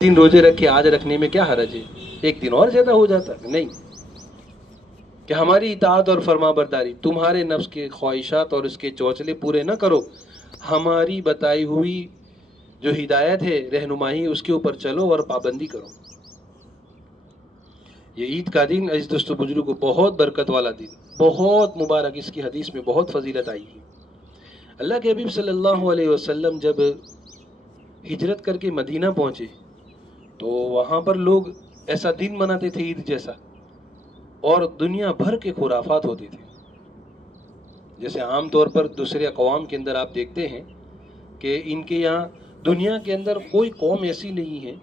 दिन रोजे रख के आज रखने में क्या हरज है, एक दिन और ज्यादा हो जाता नहीं। कि हमारी इताअत और फरमाबरदारी, तुम्हारे नफ्स के ख्वाहिशात और उसके चौचले पूरे न करो, हमारी बताई हुई जो हिदायत है, रहनुमाई, उसके ऊपर चलो और पाबंदी करो। ये ईद का दिन अज़ीज़ दोस्तों बुजुर्गों बहुत बरकत वाला दिन, बहुत मुबारक, इसकी हदीस में बहुत फजीलत आई है। अल्लाह के हबीब सल्लल्लाहु अलैहि वसल्लम जब हिजरत करके मदीना पहुंचे तो वहाँ पर लोग ऐसा दिन मनाते थे ईद जैसा, और दुनिया भर के खुराफात होते थे। जैसे आम तौर पर दूसरे अक़वाम के अंदर आप देखते हैं कि इनके यहाँ दुनिया के अंदर कोई कौम ऐसी नहीं है,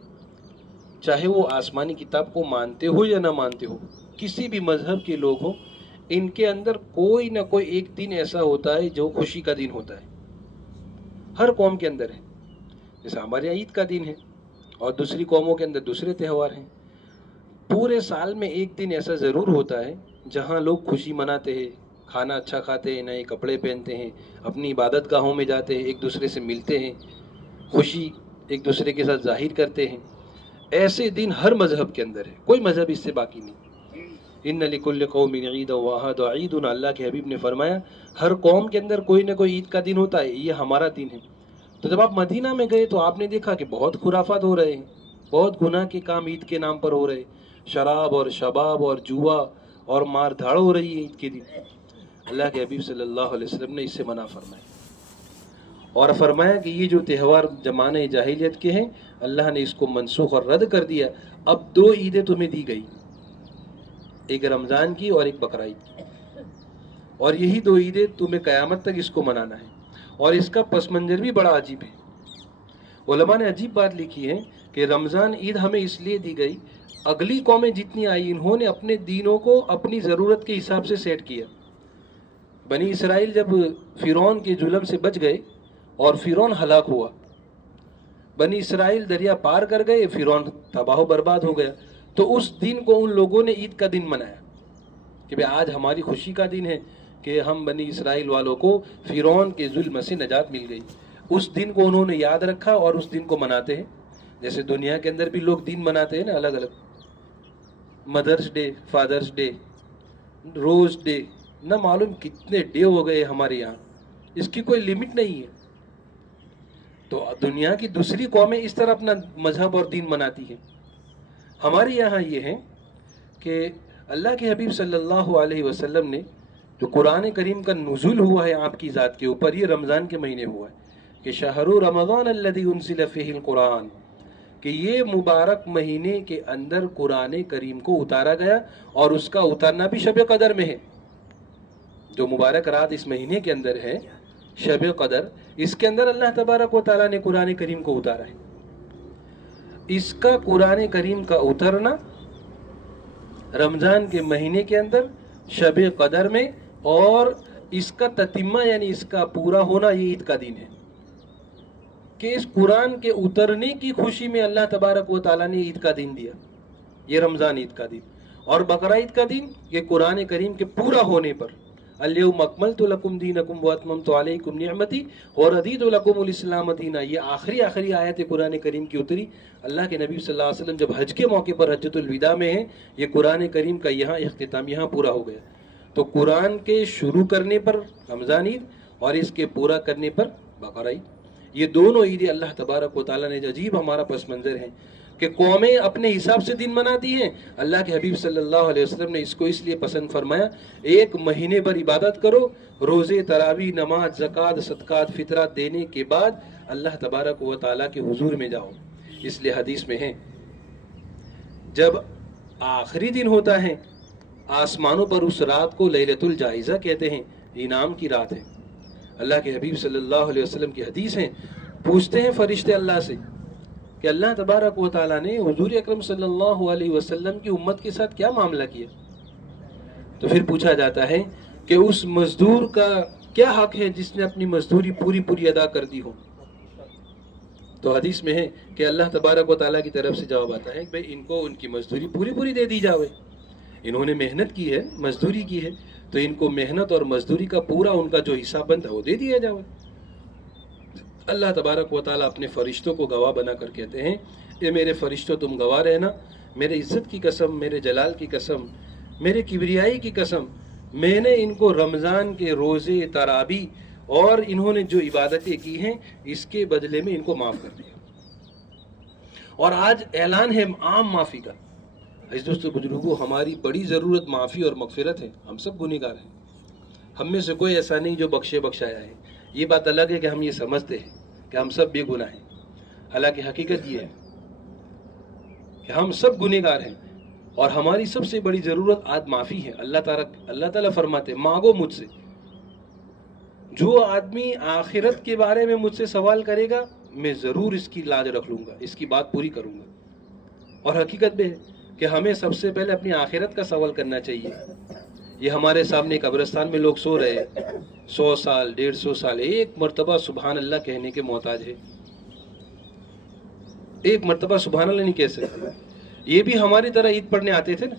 चाहे वो आसमानी किताब को मानते हो या ना मानते हो, किसी भी मजहब के लोग हो, इनके अंदर कोई ना कोई एक दिन ऐसा होता है जो खुशी का दिन होता है। हर कौम के अंदर है। जैसे हमारे यहाँ ईद का दिन है और दूसरी कौमों के अंदर दूसरे त्यौहार हैं। पूरे साल में एक दिन ऐसा ज़रूर होता है जहाँ लोग खुशी मनाते हैं, खाना अच्छा खाते हैं, नए कपड़े पहनते हैं, अपनी इबादत गाहों में जाते हैं, एक दूसरे से मिलते हैं, खुशी एक दूसरे के साथ जाहिर करते हैं। ऐसे दिन हर मज़हब के अंदर है, कोई मज़हब इससे बाकी नहीं। इन्ना लिकुल्लि कौमिन ईद व हाज़ा ईदुन, अल्लाह के हबीब ने फरमाया हर कौम के अंदर कोई ना कोई ईद का दिन होता है, ये हमारा दिन है। तो जब आप मदीना में गए तो आपने देखा कि बहुत खुराफात हो रहे हैं, बहुत गुनाह के काम ईद के नाम पर हो रहे, शराब और शबाब और जुआ और मार धाड़ हो रही है ईद के दिन। अल्लाह के हबीब सल्लल्लाहु अलैहि वसल्लम ने इससे मना फरमाया और फरमाया कि ये जो त्यौहार जमाने जाहिलियत के हैं, अल्लाह ने इसको मनसूख और रद्द कर दिया। अब दो ईदें तुम्हें दी गई, एक रमज़ान की और एक बकरा ईद की, और यही दो ईदें तुम्हें क़यामत तक इसको मनाना है। और इसका पस मंज़र भी बड़ा अजीब है। उलमा ने अजीब बात लिखी है कि रमज़ान ईद हमें इसलिए दी गई, अगली कौमें जितनी आई इन्होंने अपने दीनों को अपनी ज़रूरत के हिसाब से सेट किया। बनी इसराइल जब फ़िरौन के जुल्म से बच गए और फ़िरौन हलाक हुआ, बनी इसराइल दरिया पार कर गए, फ़िरौन तबाह बर्बाद हो गया, तो उस दिन को उन लोगों ने ईद का दिन मनाया कि भाई आज हमारी खुशी का दिन है कि हम बनी इसराइल वालों को फ़िरौन के जुल्म से नजात मिल गई। उस दिन को उन्होंने याद रखा और उस दिन को मनाते हैं। जैसे दुनिया के अंदर भी लोग दिन मनाते हैं ना, अलग अलग, मदर्स डे, फादर्स डे, रोज़ डे, न मालूम कितने डे हो गए हमारे यहाँ, इसकी कोई लिमिट नहीं है। तो दुनिया की दूसरी कौमें इस तरह अपना मजहब और दीन मनाती हैं। हमारे यहाँ ये है कि अल्लाह के हबीब सल्लल्लाहु अलैहि वसल्लम ने जो कुरान करीम का नुज़ुल हुआ है आपकी ज़ात के ऊपर, ये रमज़ान के महीने हुआ है कि शहरु रमज़ान अल्लज़ी उनज़िला फ़ीहिल कुरान, कि ये मुबारक महीने के अंदर कुरान करीम को उतारा गया, और उसका उतारना भी शब कदर में है। जो मुबारक रात इस महीने के अंदर है, शब कदर, इसके अंदर अल्लाह तबारक व तआला ने कुरान करीम को उतारा है। इसका कुरान करीम का उतरना रमज़ान के महीने के अंदर शब कदर में, और इसका ततिम्मा यानी इसका पूरा होना ये ईद का दिन है कि इस कुरान के उतरने की खुशी में अल्लाह तबारक व तआला ने ईद का दिन दिया, ये रमज़ान ईद का दिन। और बकरा ईद का दिन ये कुरान करीम के पूरा होने पर, अल-यौम अकमलतु लकुम दीनकुम व अतममतु अलैकुम निअमती व रदीतु लकुमुल इस्लाम दीना, ये आखिरी आयत कुरान करीम की उतरी। अल्लाह के नबी सल्लल्लाहु अलैहि वसल्लम जब हज के मौके पर हज्जतुल विदा में हैं, ये कुरान करीम का यहाँ इख्तिताम, यहाँ पूरा हो गया। तो कुरान के शुरू करने पर रमज़ान ईद और इसके पूरा करने पर बकरा ईद, ये दोनों ईदें अल्लाह तबारक व तआला ने अजीब हमारा पस मंज़र है कि कौमें अपने हिसाब से दिन मनाती हैं। अल्लाह के हबीब सल्लल्लाहु अलैहि वसल्लम ने इसको इसलिए पसंद फरमाया, एक महीने भर इबादत करो, रोज़े, तरावी, नमाज, ज़कात, सदकात, फितरा देने के बाद अल्लाह तबारक व तआला के हुजूर में जाओ। इसलिए हदीस में है जब आखिरी दिन होता है आसमानों पर उस रात को लैलतुल जाइज़ा कहते हैं, इनाम की रात है। अल्लाह के हबीब सल्लल्लाहु अलैहि वसल्लम की हदीस है, पूछते हैं फरिश्ते अल्लाह से कि अल्लाह तबारक व तआला ने हुजूर अकरम सल्लल्लाहु अलैहि वसल्लम की उम्मत के साथ क्या मामला किया। तो फिर पूछा जाता है कि उस मजदूर का क्या हक है जिसने अपनी मजदूरी पूरी पूरी अदा कर दी हो। तो हदीस में है कि अल्लाह तबारक व तआला की तरफ से जवाब आता है कि भाई इनको उनकी मजदूरी पूरी पूरी दे दी जावे, इन्होंने मेहनत की है, मजदूरी की है, तो इनको मेहनत और मजदूरी का पूरा उनका जो हिसाब बनता है वो दे दिया जावे। अल्लाह तबारक व तआला अपने फरिश्तों को गवाह बना कर कहते हैं, اے میرے فرشتوں تم گواہ رہنا، میرے عزت کی قسم، میرے جلال کی قسم، میرے کبریائی کی قسم، میں نے ان کو رمضان کے روزے، تراویح اور انہوں نے جو عبادتیں کی ہیں اس کے بدلے میں ان کو معاف کر دیا۔ اور آج اعلان ہے عام معافی کا۔ عزیز دوستو بزرگوں، ہماری بڑی ضرورت معافی اور مغفرت ہے۔ ہم سب گنہگار ہیں، ہم میں سے کوئی ایسا نہیں جو بخشے بخشایا ہے۔ یہ بات الگ ہے کہ ہم یہ سمجھتے ہیں کہ ہم سب بے گناہ ہیں، حالانکہ حقیقت یہ ہے کہ ہم سب گنہگار ہیں اور ہماری سب سے بڑی ضرورت آج معافی ہے۔ اللہ تعالیٰ فرماتے ہیں مانگو مجھ سے، جو آدمی آخرت کے بارے میں مجھ سے سوال کرے گا میں ضرور اس کی لاج رکھ لوں گا، اس کی بات پوری کروں گا۔ اور حقیقت میں ہے کہ ہمیں سب سے پہلے اپنی آخرت کا سوال کرنا چاہیے۔ یہ ہمارے سامنے قبرستان میں لوگ سو رہے ہیں، 100 سال 150 سال، ایک مرتبہ سبحان اللہ کہنے کے محتاج ہے، ایک مرتبہ سبحان اللہ نہیں کہہ سکتے۔ یہ بھی ہماری طرح عید پڑھنے آتے تھے نا،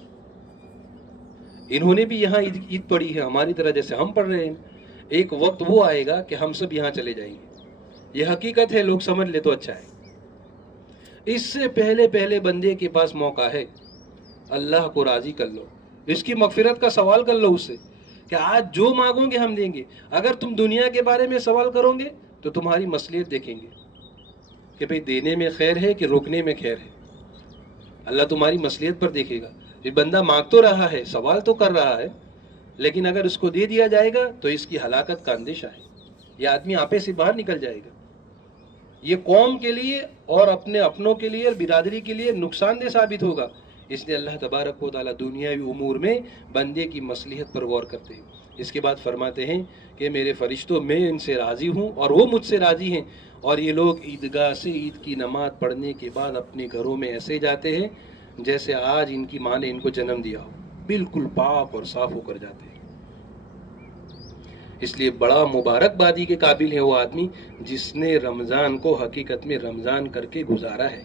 انہوں نے بھی یہاں عید پڑھی ہے ہماری طرح جیسے ہم پڑھ رہے ہیں۔ ایک وقت وہ آئے گا کہ ہم سب یہاں چلے جائیں گے، یہ حقیقت ہے، لوگ سمجھ لے تو اچھا ہے۔ اس سے پہلے بندے کے پاس موقع ہے، اللہ کو راضی کر لو، اس کی مغفرت کا سوال کر لو اس سے کہ آج جو مانگو گے ہم دیں گے۔ اگر تم دنیا کے بارے میں سوال کرو گے تو تمہاری مصلحت دیکھیں گے کہ بھئی دینے میں خیر ہے کہ روکنے میں خیر ہے، اللہ تمہاری مصلحت پر دیکھے گا۔ یہ بندہ مانگ تو رہا ہے، سوال تو کر رہا ہے، لیکن اگر اس کو دے دیا جائے گا تو اس کی ہلاکت کا اندیشہ ہے، یہ آدمی آپے سے باہر نکل جائے گا۔ یہ قوم کے لیے اور اپنوں کے لیے اور برادری کے لیے نقصان دہ ثابت ہوگا۔ اس لیے اللہ تبارک و تعالیٰ دنیاوی امور میں بندے کی مصلحت پر غور کرتے ہیں۔ اس کے بعد فرماتے ہیں کہ میرے فرشتوں میں ان سے راضی ہوں اور وہ مجھ سے راضی ہیں، اور یہ لوگ عیدگاہ سے عید کی نماز پڑھنے کے بعد اپنے گھروں میں ایسے جاتے ہیں جیسے آج ان کی ماں نے ان کو جنم دیا ہو، بالکل پاک اور صاف ہو کر جاتے ہیں۔ اس لیے بڑا مبارکبادی کے قابل ہے وہ آدمی جس نے رمضان کو حقیقت میں رمضان کر کے گزارا ہے۔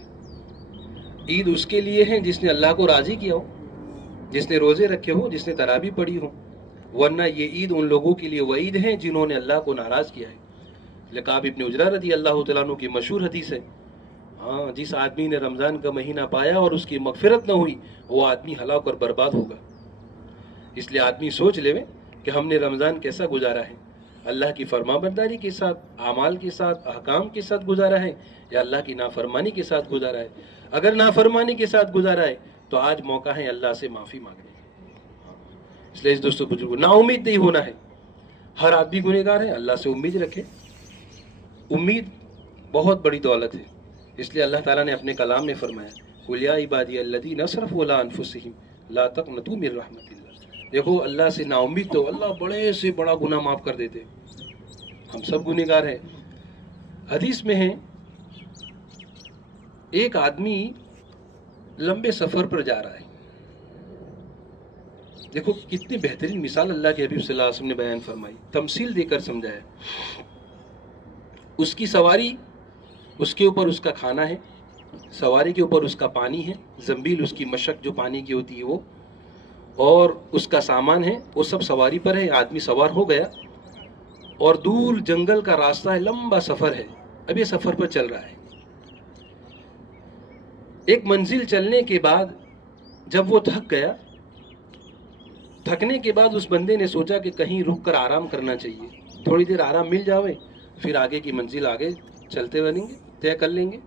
عید اس کے لیے ہے جس نے اللہ کو راضی کیا ہو، جس نے روزے رکھے ہو، جس نے تراویح پڑھی ہو، ورنہ یہ عید ان لوگوں کے لیے وعید ہے جنہوں نے اللہ کو ناراض کیا ہے۔ لقاب ابن عجرہ رضی اللہ تعالیٰ عنہ کی مشہور حدیث ہے، ہاں جس آدمی نے رمضان کا مہینہ پایا اور اس کی مغفرت نہ ہوئی وہ آدمی ہلاک اور برباد ہوگا۔ اس لیے آدمی سوچ لے کہ ہم نے رمضان کیسا گزارا ہے، اللہ کی فرمانبرداری کے ساتھ، اعمال کے ساتھ، احکام کے ساتھ گزارا ہے یا اللہ کی نافرمانی کے ساتھ گزارا ہے۔ اگر نافرمانی کے ساتھ گزارا ہے تو آج موقع ہے اللہ سے معافی مانگنے کا۔ اس لیے اس دوستو بزرگوں نا امید نہیں ہونا ہے، ہر آدمی گنہگار ہے، اللہ سے امید رکھے۔ امید بہت بڑی دولت ہے، اس لیے اللہ تعالیٰ نے اپنے کلام میں فرمایا قُلْ یَا عِبَادِیَ الَّذِینَ أَسْرَفُوا عَلَىٰ أَنفُسِهِمْ لَا تَقْنَطُوا مِن رَحْمَتِ اللَّهِ۔ دیکھو اللہ سے نا امید تو اللہ بڑے سے بڑا گناہ معاف کر دیتے، ہم سب گنہگار ہیں۔ حدیث میں ہے ایک آدمی لمبے سفر پر جا رہا ہے، دیکھو کتنی بہترین مثال اللہ کے حبیب صلی اللہ علیہ وسلم نے بیان فرمائی، تمثیل دے کر سمجھایا۔ اس کی سواری، اس کے اوپر اس کا کھانا ہے، سواری کے اوپر اس کا پانی ہے، زنبیل اس کی مشق جو پانی کی ہوتی ہے وہ، اور اس کا سامان ہے، وہ سب سواری پر ہے۔ آدمی سوار ہو گیا اور دور جنگل کا راستہ ہے، لمبا سفر ہے، اب یہ سفر پر چل رہا ہے۔ ایک منزل چلنے کے بعد جب وہ تھک گیا، تھکنے کے بعد اس بندے نے سوچا کہ کہیں رک کر آرام کرنا چاہیے، تھوڑی دیر آرام مل جاوے، پھر آگے کی منزل آگے چلتے بنیں گے، طے کر لیں گے۔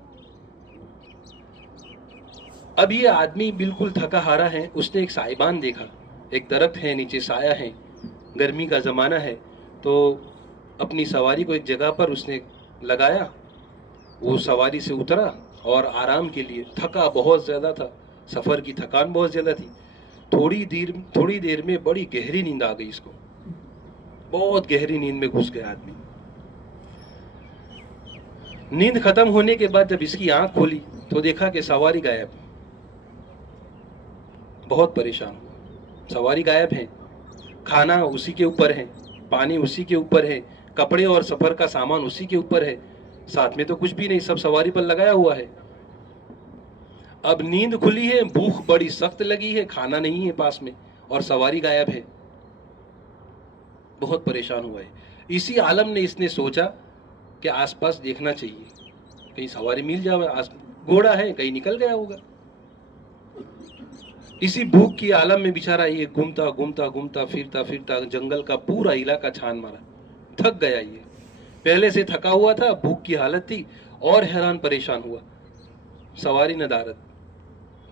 اب یہ آدمی بالکل تھکا ہارا ہے، اس نے ایک سائبان دیکھا، ایک درخت ہے، نیچے سایہ ہے، گرمی کا زمانہ ہے، تو اپنی سواری کو ایک جگہ پر اس نے لگایا، وہ سواری سے اترا اور آرام کے لیے، تھکا بہت زیادہ تھا، سفر کی تھکان بہت زیادہ تھی۔ تھوڑی دیر میں بڑی گہری نیند آ گئی اس کو، بہت گہری نیند میں گھس گیا آدمی۔ نیند ختم ہونے کے بعد جب اس کی آنکھ کھولی تو دیکھا کہ سواری غائب، بہت پریشان ہوا، سواری غائب ہے، کھانا اسی کے اوپر ہے، پانی اسی کے اوپر ہے، کپڑے اور سفر کا سامان اسی کے اوپر ہے، ساتھ میں تو کچھ بھی نہیں، سب سواری پر لگایا ہوا ہے۔ اب نیند کھلی ہے، بھوک بڑی سخت لگی ہے، کھانا نہیں ہے پاس میں اور سواری غائب ہے، بہت پریشان ہوا ہے۔ اسی عالم نے اس نے سوچا کہ آس پاس دیکھنا چاہیے، کہیں سواری مل جائے، घोड़ा है कहीं निकल गया होगा। इसी भूख की आलम में बेचारा ये घूमता घूमता घूमता फिरता फिरता जंगल का पूरा इलाका छान मारा, थक गया। ये पहले से थका हुआ था, भूख की हालत थी, और हैरान परेशान हुआ। सवारी नदारत,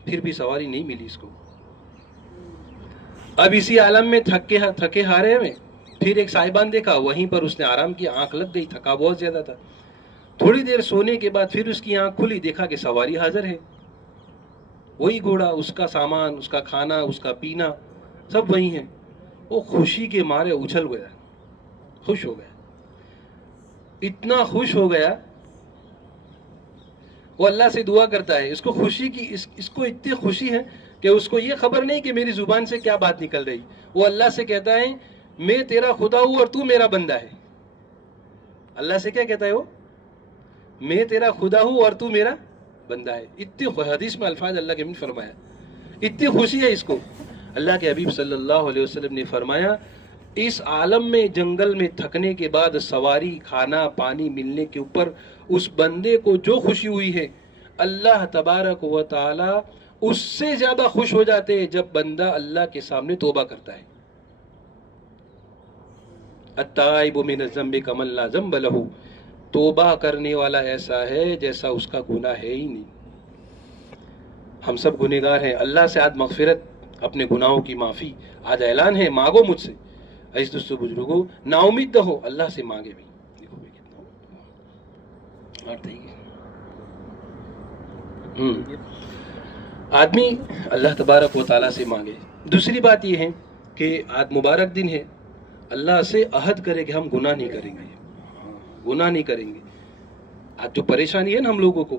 फिर भी सवारी नहीं मिली इसको। अब इसी आलम में थके हारे में फिर एक साहिबान देखा, वहीं पर उसने आराम किया, आंख लग गई, थका बहुत ज्यादा था। थोड़ी देर सोने के बाद फिर उसकी आंख खुली, देखा कि सवारी हाजिर है, वही घोड़ा, उसका सामान, उसका खाना, उसका पीना सब वही है। वो खुशी के मारे उछल गया, खुश हो गया, इतना खुश हो गया। वो अल्लाह से दुआ करता है, इसको खुशी की इसको इतनी खुशी है कि उसको ये खबर नहीं कि मेरी जुबान से क्या बात निकल रही। वो अल्लाह से कहता है मैं तेरा खुदा हूं और तू मेरा बंदा है। अल्लाह से क्या कहता है वो? मैं तेरा खुदा हूं और तू मेरा बंदा है। इतनी हदीस में अल्फाज अल्लाह के फरमाया, इतनी खुशी है इसको। अल्लाह के हबीब सल्लल्लाहु अलैहि वसल्लम ने फरमाया इस आलम में जंगल में थकने के बाद सवारी, खाना, पानी मिलने के ऊपर उस बंदे को जो खुशी हुई है, अल्लाह तबारक व तआला उससे ज्यादा खुश हो जाते हैं जब बंदा अल्लाह के सामने तौबा करता है। अत्ताइबु मिन ज़म्बि कमन ला ज़म्ब लहू, तौबा करने वाला ऐसा है जैसा उसका गुनाह है ही नहीं। हम सब गुनहगार हैं, अल्लाह से आज मगफिरत, अपने गुनाहों की माफ़ी आज ऐलान है, मांगो मुझसे। ऐसे दोस्तों बुजुर्गों, नाउमीद न हो, अल्लाह से मांगे भी। देखो भाई कितना आदमी अल्लाह तबारक व तआला से मांगे। दूसरी बात यह है कि आज मुबारक दिन है, अल्लाह से अहद करे कि हम गुनाह नहीं करेंगे, गुनाह नहीं करेंगे। आज जो परेशानी है ना हम लोगों को,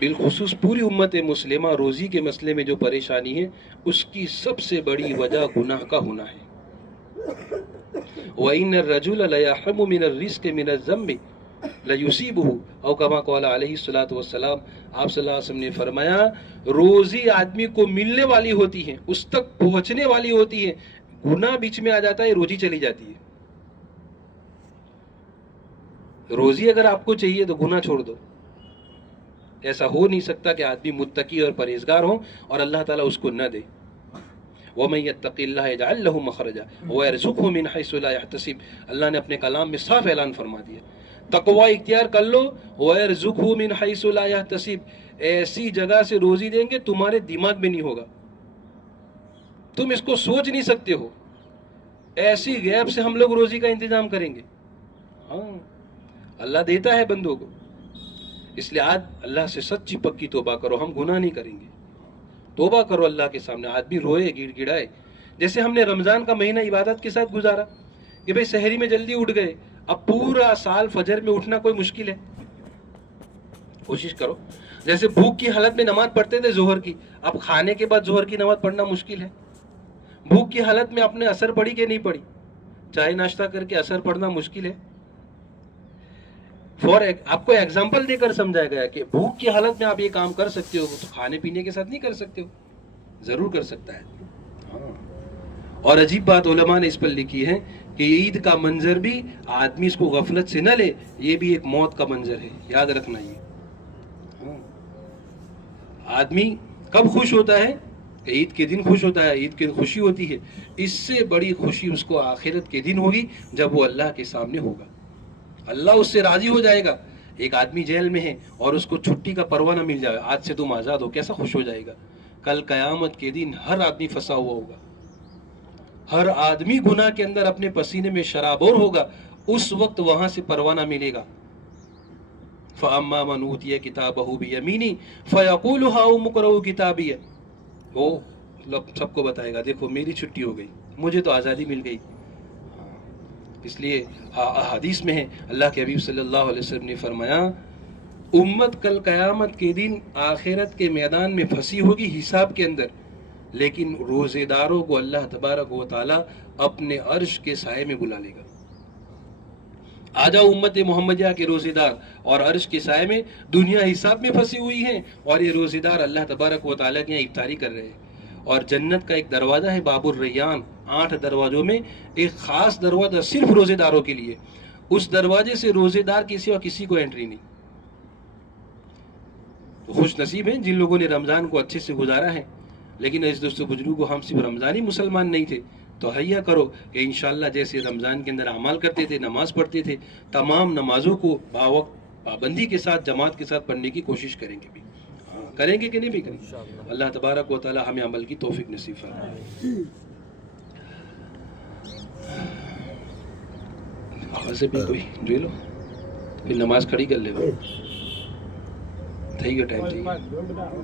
बिलखुसूस पूरी उम्मत मुस्लिमा रोज़ी के मसले में जो परेशानी है, उसकी सबसे बड़ी वजह गुनाह का होना है। वइन्न रजुल लयहमु मिनर रिज़्क़ि मिनज़ ज़म्बि लयुसीबुहु औ कमा क़ाल अलैहिस्सलातु वस्सलाम। आप सल्लल्लाहु अलैहि वसल्लम ने फरमाया रोज़ी आदमी को मिलने वाली होती है, उस तक पहुंचने वाली होती है, गुनाह बीच में आ जाता है, रोज़ी चली जाती है। रोज़ी अगर आपको चाहिए तो गुनाह छोड़ दो। ऐसा हो नहीं सकता कि आदमी मुत्तकी और परहेजगार हो और अल्लाह ताला उसको न दे। वमन यत्तक़िल्लाह यजअल लहू मखरजा व यरज़ुक़हु मिन हैसु ला यहतसिब। अल्लाह ने अपने कलाम में साफ ऐलान फरमा दिया, तक़वा इख्तियार कर लो, व यरज़ुक़हु मिन हैसु ला यहतसिब, ऐसी जगह से रोज़ी देंगे तुम्हारे दिमाग में नहीं होगा, तुम इसको सोच नहीं सकते हो। ऐसी गैब से हम लोग रोज़ी का इंतजाम करेंगे। हाँ, अल्लाह देता है बंदों को। इसलिए आज अल्लाह से सच्ची पक्की तौबा करो, हम गुनाह नहीं करेंगे। तौबा करो अल्लाह के सामने, आदमी रोए गिड़गिड़ाए। जैसे हमने रमज़ान का महीना इबादत के साथ गुजारा कि भाई सहरी में जल्दी उठ गए, अब पूरा साल फजर में उठना कोई मुश्किल है? कोशिश करो। जैसे भूख की हालत में नमाज पढ़ते थे जोहर की, अब खाने के बाद जोहर की नमाज पढ़ना मुश्किल है। भूख की हालत में आपने असर पढ़ी कि नहीं पढ़ी? चाय नाश्ता करके असर पढ़ना मुश्किल है। आपको एग्जाम्पल देकर समझाया गया कि भूख की हालत में आप ये काम कर सकते हो, तो खाने पीने के साथ नहीं कर सकते हो? जरूर कर सकता है। हाँ। और अजीब बात उलमा ने इस पर लिखी है कि ईद का मंजर भी आदमी इसको गफलत से न ले, ये भी एक मौत का मंजर है, याद रखना ये। हाँ। आदमी कब खुश होता है? ईद के दिन खुश होता है, ईद की खुशी होती है। इससे बड़ी खुशी उसको आखिरत के दिन होगी जब वो अल्लाह के सामने होगा, अल्लाह उससे राजी हो जाएगा। एक आदमी जेल में है और उसको छुट्टी का परवाना मिल जाए, आज से तुम आजाद हो, कैसा खुश हो जाएगा। कल कयामत के दिन हर आदमी फंसा हुआ होगा, हर आदमी गुनाह के अंदर अपने पसीने में शराबोर होगा। उस वक्त वहां से परवाना मिलेगा। फअम्मा मन ऊतिया किताबहु बियमीनी फयक़ूलु हाउम इक़्रऊ किताबिया, वो सबको बताएगा देखो मेरी छुट्टी हो गई, मुझे तो आज़ादी मिल गई। इसलिए हदीस में है, अल्लाह के हबीब सल्लल्लाहु अलैहि वसल्लम ने फरमाया उम्मत कल क़यामत के दिन आखिरत के मैदान में फंसी होगी हिसाब के अंदर, लेकिन रोज़ेदारों को अल्लाह तबारक व तआला अपने अर्श के साए में बुला लेगा। आ जाओ उम्मत मोहम्मदिया के रोज़ेदार, और अर्श के साए में दुनिया हिसाब में फंसी हुई है और ये रोज़ेदार अल्लाह तबारक व तआला के यहाँ इफ्तारी कर रहे हैं। और जन्नत का एक दरवाज़ा है बाबुर रैयान, 8 दरवाज़ों में एक ख़ास दरवाज़ा सिर्फ रोज़ेदारों के लिए। उस दरवाजे से रोज़ेदार के सिवा किसी को एंट्री नहीं। خوش نصیب ہیں جن لوگوں نے رمضان کو اچھے سے گزارا ہے. لیکن اس دوستوں بزرگوں ہم صرف رمضانی مسلمان نہیں تھے تو حیا کرو کہ انشاءاللہ جیسے رمضان کے اندر اعمال کرتے تھے, نماز پڑھتے تھے, تمام نمازوں کو باوقت پابندی کے ساتھ جماعت کے ساتھ پڑھنے کی کوشش کریں گے بھی. کریں گے کہ نہیں بھی کریں گے؟ اللہ تبارک و تعالی ہمیں عمل کی توفیق نصیب فرمائے. سے بھی کوئی جو لو پھر نماز کھڑی کر لے. تھئی گا ٹائم.